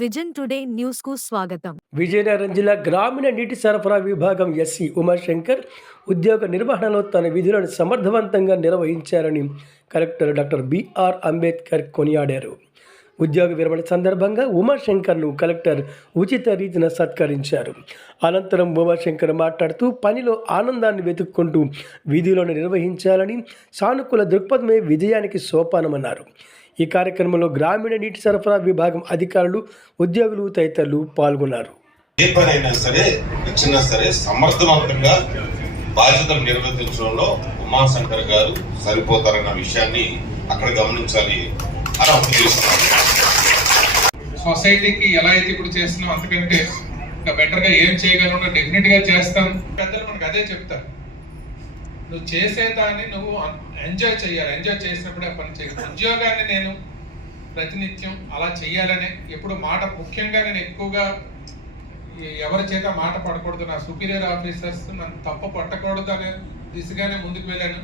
Vision today న్యూస్కు స్వాగతం. విజయనగరం జిల్లా గ్రామీణ నీటి సరఫరా విభాగం ఎస్సీ ఉమాశంకర్ ఉద్యోగ నిర్వహణలో తన విధులను సమర్థవంతంగా నిర్వహించారని collector doctor B R Ambedkar కొనియాడారు. ఉద్యోగ విరమణ సందర్భంగా ఉమాశంకర్ను కలెక్టర్ ఉచిత రీతిన సత్కరించారు. అనంతరం ఉమాశంకర్ మాట్లాడుతూ పనిలో ఆనందాన్ని వెతుక్కుంటూ విధులను నిర్వహించాలని సానుకూల దృక్పథమే విజయానికి సోపానమన్నారు. ఈ కార్యక్రమంలో గ్రామీణ నీటి సరఫరా విభాగం అధికారులు ఉద్యోగులు తదితరులు పాల్గొన్నారు. ఏ పనైనా సరే వచ్చినా సరే సమర్థవంతంగా బాధ్యతలు నిర్వర్తించడంలో ఉమాశంకర్ గారు సరిపోతారన్న విషయాన్ని అక్కడ గమనించాలి. అని సొసైటీకి ఎలా అయితే ఇప్పుడు చేస్తున్నాం అంతకంటే ఇంకా బెటర్గా ఏం చేయగలను డెఫినెట్గా చేస్తాం. పెద్దలు మనకు అదే చెప్తారు. నువ్వు చేసేదాన్ని నువ్వు ఎంజాయ్ చేయాలి ఎంజాయ్ చేసినప్పుడే పని చేయాలి ఉద్యోగాన్ని నేను ప్రతినిత్యం అలా చేయాలనే ఎప్పుడు మాట ముఖ్యంగా నేను ఎక్కువగా ఎవరి చేత మాట పడకూడదు. నా సుపీరియర్ ఆఫీసర్స్ నన్ను తప్ప పట్టకూడదు అనే దిశగానే ముందుకు వెళ్ళాను.